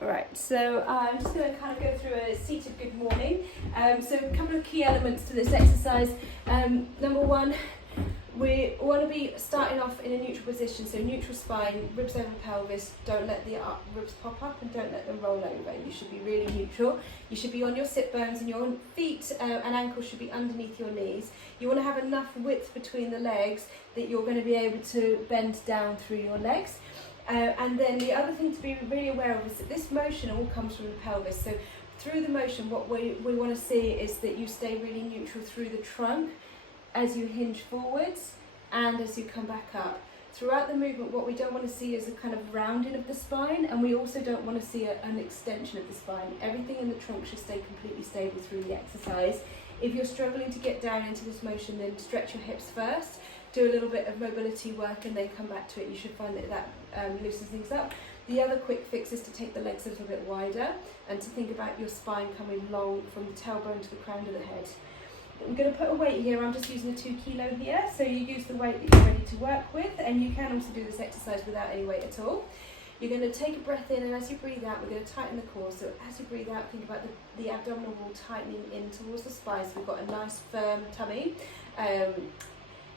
Right, so I'm just going to kind of go through a seated good morning. So a couple of key elements to this exercise. Number one, we want to be starting off in a neutral position, so neutral spine, ribs over pelvis. Don't let the ribs pop up and don't let them roll over. You should be really neutral. You should be on your sit bones and your feet and ankles should be underneath your knees. You want to have enough width between the legs that you're going to be able to bend down through your legs. And then the other thing to be really aware of is that this motion all comes from the pelvis. So through the motion, what we want to see is that you stay really neutral through the trunk as you hinge forwards and as you come back up. Throughout the movement, what we don't want to see is a kind of rounding of the spine, and we also don't want to see an extension of the spine. Everything in the trunk should stay completely stable through the exercise. If you're struggling to get down into this motion, then stretch your hips first. Do a little bit of mobility work and then come back to it. You should find that loosens things up. The other quick fix is to take the legs a little bit wider and to think about your spine coming long from the tailbone to the crown of the head. I'm going to put a weight here. I'm just using a 2 kilo here, so you use the weight that you're ready to work with, and you can also do this exercise without any weight at all. You're going to take a breath in, and as you breathe out, we're going to tighten the core. So as you breathe out, think about the abdominal wall tightening in towards the spine, so we've got a nice firm tummy.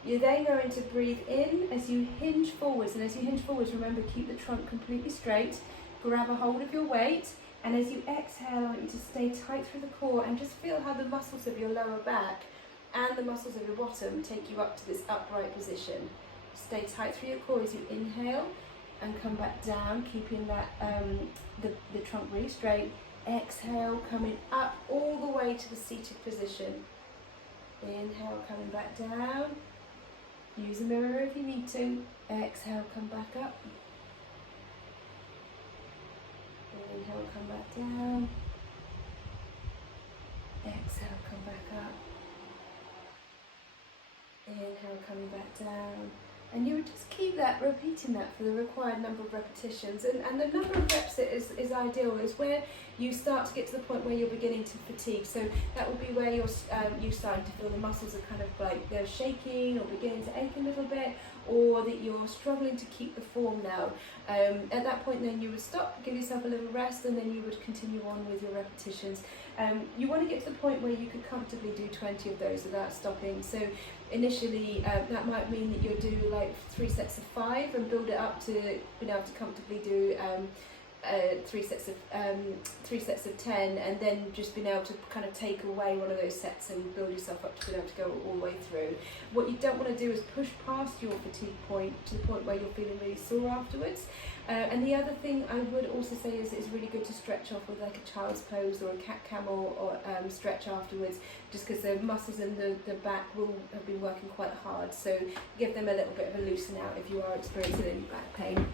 You're then going to breathe in as you hinge forwards, and as you hinge forwards, remember, keep the trunk completely straight, grab a hold of your weight, and as you exhale, I want you to stay tight through the core and just feel how the muscles of your lower back and the muscles of your bottom take you up to this upright position. Stay tight through your core as you inhale and come back down, keeping that the trunk really straight. Exhale, coming up all the way to the seated position. Inhale, coming back down. Use a mirror if you need to. Exhale, come back up. Inhale, come back down. Exhale, come back up. Inhale, coming back down. And you would just keep that, repeating that for the required number of repetitions. And the number of reps that is ideal is where you start to get to the point where you're beginning to fatigue. So that will be where you're starting to feel the muscles are kind of like they're shaking or beginning to ache a little bit, or that you're struggling to keep the form now. At that point then you would stop, give yourself a little rest, and then you would continue on with your repetitions. You want to get to the point where you could comfortably do 20 of those without stopping. So initially that might mean that you'll do like 3 sets of 5 and build it up to being able to comfortably do 3 sets of 10, and then just being able to kind of take away one of those sets and build yourself up to being able to go all the way through. What you don't want to do is push past your fatigue point to the point where you're feeling really sore afterwards. And the other thing I would also say is it's really good to stretch off with like a child's pose or a cat camel, or stretch afterwards, just because the muscles in the back will have been working quite hard. So give them a little bit of a loosen out if you are experiencing any back pain.